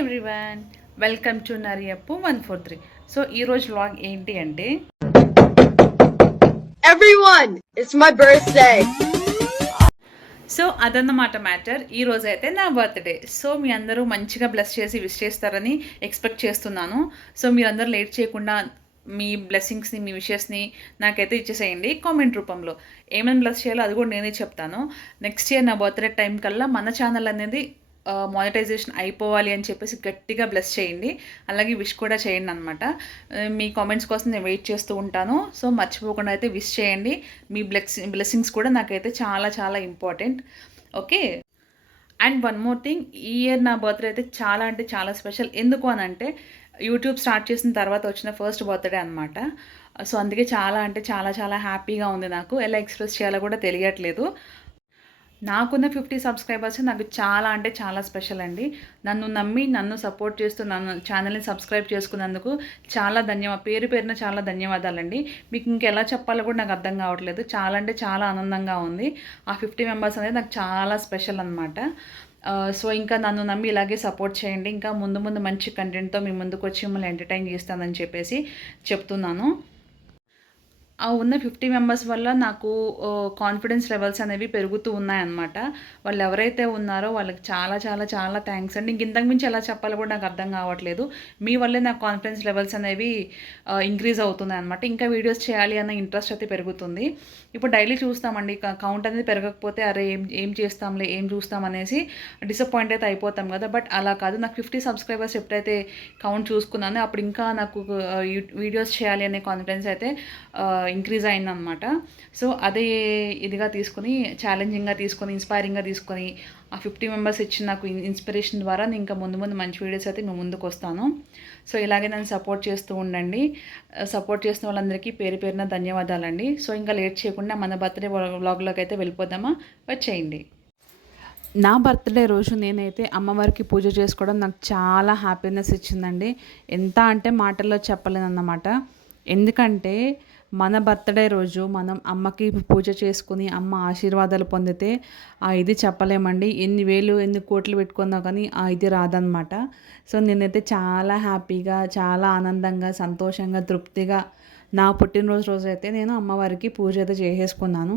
Everyone. Welcome to Nariappu one four three. So ఈరోజు vlog ఏంటి అంటే Everyone, it's my birthday. So అదన్నమాట matter. ఈ రోజు అయితే నా బర్త్డే. సో మీ అందరూ మంచిగా బ్లెస్ చేసి విష్ చేస్తారని ఎక్స్పెక్ట్ చేస్తున్నాను. సో మీరందరూ లేట్ చేయకుండా మీ బ్లెస్సింగ్స్ని మీ విషెస్ని నాకైతే ఇచ్చేసేయండి కామెంట్ రూపంలో. ఏమేమి బ్లెస్ చేయాలో అది కూడా నేనే చెప్తాను. నెక్స్ట్ ఇయర్ నా బర్త్డే టైం కల్లా మన ఛానల్ అనేది మానిటైజేషన్ అయిపోవాలి అని చెప్పేసి గట్టిగా బ్లెస్ చేయండి. అలాగే విష్ కూడా చేయండి అనమాట మీ కామెంట్స్ కోసం నేను వెయిట్ చేస్తూ ఉంటాను. సో మర్చిపోకుండా అయితే విష్ చేయండి. మీ బ్లెస్ బ్లెస్సింగ్స్ కూడా నాకైతే చాలా చాలా important okay and one more thing ఈ ఇయర్ నా బర్త్డే అయితే చాలా అంటే చాలా స్పెషల్ ఎందుకు అని అంటే యూట్యూబ్ స్టార్ట్ చేసిన తర్వాత వచ్చిన ఫస్ట్ బర్త్డే అనమాట సో అందుకే చాలా అంటే చాలా చాలా హ్యాపీగా ఉంది నాకు. ఎలా ఎక్స్ప్రెస్ చేయాలో కూడా తెలియట్లేదు. నాకున్న ఫిఫ్టీ సబ్స్క్రైబర్స్ నాకు చాలా అంటే చాలా స్పెషల్ అండి. నన్ను నమ్మి నన్ను సపోర్ట్ చేస్తూ నన్ను ఛానల్ని సబ్స్క్రైబ్ చేసుకున్నందుకు చాలా ధన్యవాద పేరు పేరున చాలా ధన్యవాదాలండి. మీకు ఇంకెలా చెప్పాలో కూడా నాకు అర్థం కావట్లేదు. చాలా అంటే చాలా ఆనందంగా ఉంది. ఆ ఫిఫ్టీ మెంబర్స్ అనేది నాకు చాలా స్పెషల్ అనమాట సో ఇంకా నన్ను నమ్మి ఇలాగే సపోర్ట్ చేయండి. ఇంకా ముందు ముందు మంచి కంటెంట్తో మీ ముందుకు వచ్చి మిమ్మల్ని ఎంటర్టైన్ చేస్తానని చెప్పేసి చెప్తున్నాను. ఉన్న ఫిఫ్టీ మెంబర్స్ వల్ల నాకు కాన్ఫిడెన్స్ లెవెల్స్ అనేవి పెరుగుతూ ఉన్నాయన్నమాట. వాళ్ళు ఎవరైతే ఉన్నారో వాళ్ళకి చాలా చాలా చాలా థ్యాంక్స్ అండి ఇంక ఇంతకు మించి ఎలా చెప్పాలో కూడా నాకు అర్థం కావట్లేదు. మీ వల్లే నాకు కాన్ఫిడెన్స్ లెవెల్స్ అనేవి ఇంక్రీజ్ అవుతున్నాయి అనమాట ఇంకా వీడియోస్ చేయాలి అన్న ఇంట్రెస్ట్ అయితే పెరుగుతుంది. ఇప్పుడు డైలీ చూస్తామండి. కౌంట్ అనేది పెరగకపోతే అరే ఏం ఏం చేస్తాంలే ఏం చూస్తాం అనేసి డిసప్పాయింట్ అయితే అయిపోతాం కదా. బట్ అలా కాదు. నాకు ఫిఫ్టీ సబ్స్క్రైబర్స్ ఎప్పుడైతే కౌంట్ చూసుకున్నానో అప్పుడు ఇంకా నాకు వీడియోస్ చేయాలి అనే కాన్ఫిడెన్స్ అయితే ఇంక్రీజ్ అయిందనమాట సో అదే ఇదిగా తీసుకొని ఛాలెంజింగ్గా తీసుకొని ఇన్స్పైరింగ్గా తీసుకొని ఆ ఫిఫ్టీ మెంబర్స్ ఇచ్చిన నాకు ఇన్స్పిరేషన్ ద్వారా నేను ఇంకా ముందు ముందు మంచి వీడియోస్ అయితే మేము ముందుకు వస్తాను. సో ఇలాగే నన్ను సపోర్ట్ చేస్తూ ఉండండి. సపోర్ట్ చేసిన వాళ్ళందరికీ పేరు పేరున ధన్యవాదాలండి. సో ఇంకా లేట్ చేయకుండా మన బర్త్డే వ్లాగ్లోకి అయితే వెళ్ళిపోదామా? వచ్చేయండి. నా బర్త్డే రోజు నేనైతే అమ్మవారికి పూజ చేసుకోవడం నాకు చాలా హ్యాపీనెస్ ఇచ్చిందండి. ఎంత అంటే మాటల్లో చెప్పలేనన్నమాట. ఎందుకంటే మన బర్త్డే రోజు మనం అమ్మకి పూజ చేసుకుని అమ్మ ఆశీర్వాదాలు పొందితే ఆ ఇది చెప్పలేమండి. ఎన్ని వేలు ఎన్ని కోట్లు పెట్టుకున్నా కానీ ఆ ఇది రాదనమాట సో నేనైతే చాలా హ్యాపీగా చాలా ఆనందంగా సంతోషంగా తృప్తిగా నా పుట్టినరోజు రోజు అయితే నేను అమ్మవారికి పూజ అయితే చేసేసుకున్నాను.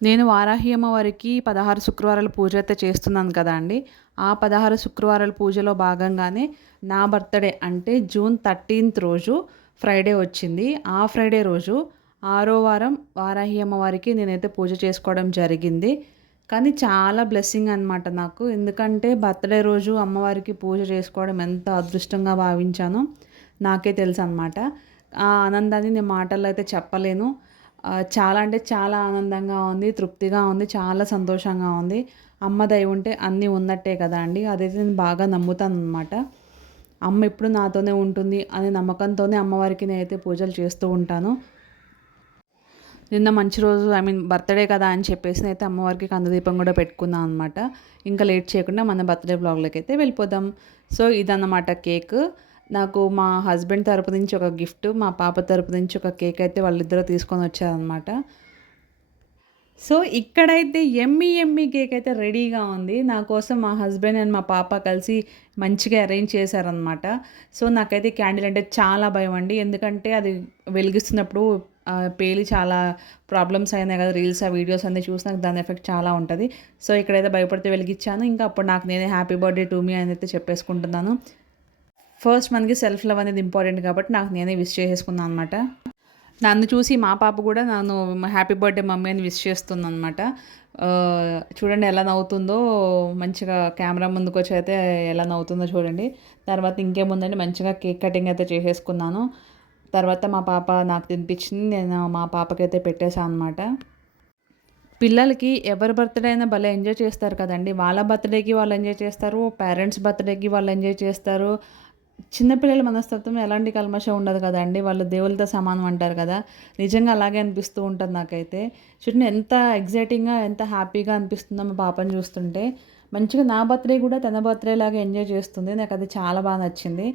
నేను వారాహి అమ్మవారికి పదహారు శుక్రవారాల పూజ అయితే చేస్తున్నాను కదా అండి. ఆ పదహారు శుక్రవారాల పూజలో భాగంగానే నా బర్త్డే అంటే జూన్ థర్టీన్త్ రోజు ఫ్రైడే వచ్చింది. ఆ ఫ్రైడే రోజు ఆరో వారం వారాహి అమ్మవారికి నేనైతే పూజ చేసుకోవడం జరిగింది. కానీ చాలా బ్లెస్సింగ్ అనమాట నాకు. ఎందుకంటే బర్త్డే రోజు అమ్మవారికి పూజ చేసుకోవడం ఎంత అదృష్టంగా భావించానో నాకే తెలుసు అనమాట ఆ ఆనందాన్ని నేను మాటల్లో అయితే చెప్పలేను. చాలా అంటే చాలా ఆనందంగా ఉంది తృప్తిగా ఉంది చాలా సంతోషంగా ఉంది. అమ్మ దయ ఉంటే అన్నీ ఉన్నట్టే కదా అండి. అదైతే నేను బాగా నమ్ముతాను అనమాట అమ్మ ఎప్పుడు నాతోనే ఉంటుంది అనే నమ్మకంతోనే అమ్మవారికి నేనైతే పూజలు చేస్తూ ఉంటాను. నిన్న మంచి రోజు ఐ మీన్ బర్త్డే కదా అని చెప్పేసి అయితే అమ్మవారికి కందదీపం కూడా పెట్టుకున్నాను అనమాట ఇంకా లేట్ చేయకుండా మన బర్త్డే బ్లాగ్లోకి అయితే వెళ్ళిపోదాం. సో ఇదన్నమాట కేక్. నాకు మా హస్బెండ్ తరపు నుంచి ఒక గిఫ్ట్ మా పాప తరపు నుంచి ఒక కేక్ అయితే వాళ్ళిద్దరూ తీసుకొని వచ్చారనమాట సో ఇక్కడైతే ఎమ్మి ఎమ్మి కేక్ అయితే రెడీగా ఉంది. నా కోసం మా హస్బెండ్ అండ్ మా పాప కలిసి మంచిగా అరేంజ్ చేశారనమాట సో నాకైతే క్యాండిల్ అంటే చాలా భయం అండి. ఎందుకంటే అది వెలిగిస్తున్నప్పుడు పేలి చాలా ప్రాబ్లమ్స్ అయినాయి కదా రీల్స్ ఆ వీడియోస్ అన్నీ చూసి నాకు దాని ఎఫెక్ట్ చాలా ఉంటుంది. సో ఇక్కడైతే భయపడితే వెలిగించాను. ఇంకా అప్పుడు నాకు నేనే హ్యాపీ బర్త్డే టు మీ అని అయితే చెప్పేసుకుంటున్నాను. ఫస్ట్ మనకి సెల్ఫ్ లవ్ అనేది ఇంపార్టెంట్ కాబట్టి నాకు నేనే విష్ చేసేసుకున్నాను అనమాట నన్ను చూసి మా పాప కూడా నన్ను హ్యాపీ బర్త్డే మమ్మీ అని విష్ చేస్తుంది అనమాట చూడండి ఎలా నవ్వుతుందో. మంచిగా కెమెరా ముందుకు వచ్చి అయితే ఎలా నవ్వుతుందో చూడండి. తర్వాత ఇంకేముందండి? మంచిగా కేక్ కటింగ్ అయితే చేసేసుకున్నాను. తర్వాత మా పాప నాకు తినిపించింది. నేను మా పాపకైతే పెట్టేశాను అనమాట పిల్లలకి ఎవరి బర్త్డే అయినా భలే ఎంజాయ్ చేస్తారు కదండి. వాళ్ళ బర్త్డేకి వాళ్ళు ఎంజాయ్ చేస్తారు. పేరెంట్స్ బర్త్డేకి వాళ్ళు ఎంజాయ్ చేస్తారు. చిన్నపిల్లల మనస్తత్వం ఎలాంటి కల్మషం ఉండదు కదండి వాళ్ళు దేవులతో సమానం అంటారు కదా. నిజంగా అలాగే అనిపిస్తూ ఉంటుంది నాకైతే. చూడండి ఎంత ఎగ్జైటింగ్గా ఎంత హ్యాపీగా అనిపిస్తుందో మా పాపని చూస్తుంటే. మంచిగా నా బర్త్డే కూడా తన బర్త్డే లాగా ఎంజాయ్ చేస్తుంది. నాకు అది చాలా బాగా నచ్చింది.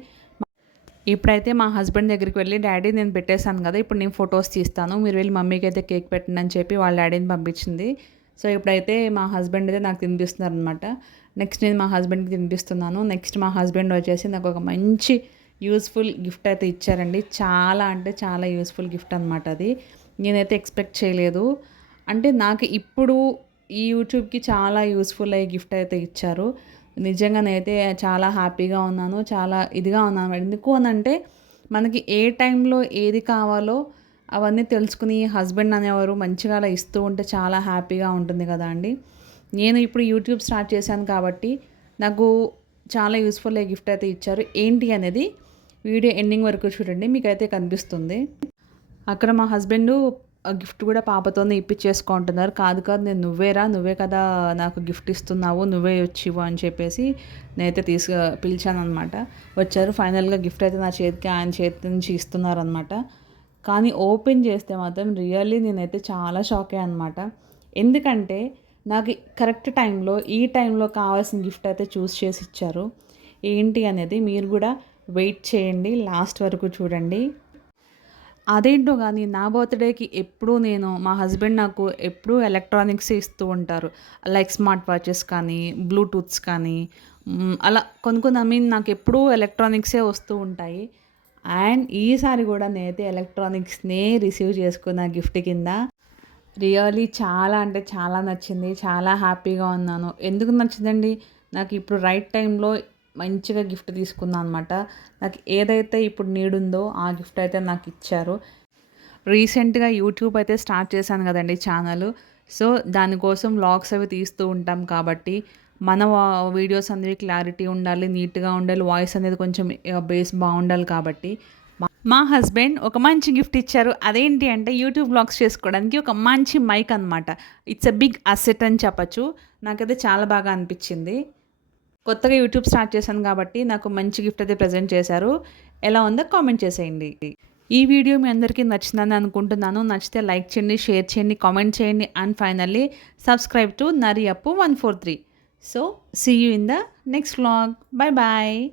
ఇప్పుడైతే మా హస్బెండ్ దగ్గరికి వెళ్ళి డాడీ నేను పెట్టేశాను కదా ఇప్పుడు నేను ఫొటోస్ తీస్తాను. మీరు వెళ్ళి మమ్మీకి అయితే కేక్ పెట్టండి అని చెప్పి వాళ్ళ డాడీని పంపించింది. సో ఇప్పుడైతే మా హస్బెండ్ అయితే నాకు తినిపిస్తున్నారు అనమాట నెక్స్ట్ నేను మా హస్బెండ్కి తినిపిస్తున్నాను. నెక్స్ట్ మా హస్బెండ్ వచ్చేసి నాకు ఒక మంచి యూస్ఫుల్ గిఫ్ట్ అయితే ఇచ్చారండి. చాలా అంటే చాలా యూస్ఫుల్ గిఫ్ట్ అనమాట అది. నేనైతే ఎక్స్పెక్ట్ చేయలేదు. అంటే నాకు ఇప్పుడు ఈ యూట్యూబ్కి చాలా యూస్ఫుల్ అయ్యే గిఫ్ట్ అయితే ఇచ్చారు. నిజంగానైతే చాలా హ్యాపీగా ఉన్నాను. చాలా ఇదిగా ఉన్నాను. ఎందుకు అని అంటే మనకి ఏ టైంలో ఏది కావాలో అవన్నీ తెలుసుకుని హస్బెండ్ అనేవారు మంచిగా అలా ఇస్తూ ఉంటే చాలా హ్యాపీగా ఉంటుంది కదా అండి. నేను ఇప్పుడు యూట్యూబ్ స్టార్ట్ చేశాను కాబట్టి నాకు చాలా యూస్ఫుల్ అయ్యే గిఫ్ట్ అయితే ఇచ్చారు. ఏంటి అనేది వీడియో ఎండింగ్ వరకు చూడండి మీకైతే కనిపిస్తుంది. అక్కడ మా హస్బెండ్ గిఫ్ట్ కూడా పాపతోనే ఇప్పించేసుకుంటున్నారు కాదు కాదు నేను నువ్వేరా నువ్వే కదా నాకు గిఫ్ట్ ఇస్తున్నావు నువ్వే వచ్చివు అని చెప్పేసి నేనైతే తీసుకు పిలిచాను అనమాట వచ్చారు ఫైనల్గా గిఫ్ట్ అయితే నా చేతికి ఆయన చేతి నుంచి ఇస్తున్నారనమాట కానీ ఓపెన్ చేస్తే మాత్రం రియల్లీ నేనైతే చాలా షాక్ అయ్యా అనమాట ఎందుకంటే నాకు కరెక్ట్ టైంలో ఈ టైంలో కావాల్సిన గిఫ్ట్ అయితే చూస్ చేసి ఇచ్చారు. ఏంటి అనేది మీరు కూడా వెయిట్ చేయండి లాస్ట్ వరకు చూడండి. అదేంటో కానీ నా బర్త్డేకి ఎప్పుడూ నేను మా హస్బెండ్ నాకు ఎప్పుడూ ఎలక్ట్రానిక్స్ ఇస్తూ ఉంటారు. లైక్ స్మార్ట్ వాచెస్ కానీ బ్లూటూత్స్ కానీ అలా కొన్ని కొన్ని ఐ మీన్ నాకు ఎప్పుడూ ఎలక్ట్రానిక్సే వస్తూ ఉంటాయి. అండ్ ఈసారి కూడా నేనైతే ఎలక్ట్రానిక్స్నే రిసీవ్ చేసుకున్న గిఫ్ట్ కింద. రియలీ చాలా అంటే చాలా నచ్చింది. చాలా హ్యాపీగా ఉన్నాను. ఎందుకు నచ్చిందండి? నాకు ఇప్పుడు రైట్ టైంలో మంచిగా గిఫ్ట్ తీసుకున్నాను అనమాట నాకు ఏదైతే ఇప్పుడు నీడుందో ఉందో ఆ గిఫ్ట్ అయితే నాకు ఇచ్చారు. రీసెంట్గా యూట్యూబ్ అయితే స్టార్ట్ చేశాను కదండి ఛానల్ సో దానికోసం వ్లాగ్స్ అవి తీస్తూ ఉంటాం కాబట్టి మన వీడియోస్ అనేవి క్లారిటీ ఉండాలి నీట్గా ఉండాలి వాయిస్ అనేది కొంచెం బేస్ బాగుండాలి కాబట్టి. మా- హస్బెండ్ ఒక మంచి గిఫ్ట్ ఇచ్చారు. అదేంటి అంటే యూట్యూబ్ బ్లాగ్స్ చేసుకోవడానికి ఒక మంచి మైక్ అనమాట ఇట్స్ ఎ బిగ్ అసెట్ అని చెప్పచ్చు. నాకైతే చాలా బాగా అనిపించింది. కొత్తగా యూట్యూబ్ స్టార్ట్ చేశాను కాబట్టి నాకు మంచి గిఫ్ట్ అయితే ప్రజెంట్ చేశారు. ఎలా ఉందో కామెంట్ చేసేయండి. ఈ వీడియో మీ అందరికీ నచ్చిందని అనుకుంటున్నాను. నచ్చితే లైక్ చేయండి షేర్ చేయండి కామెంట్ చేయండి. And finally subscribe to Nari Appu one four three. So, see you in the next vlog. Bye bye.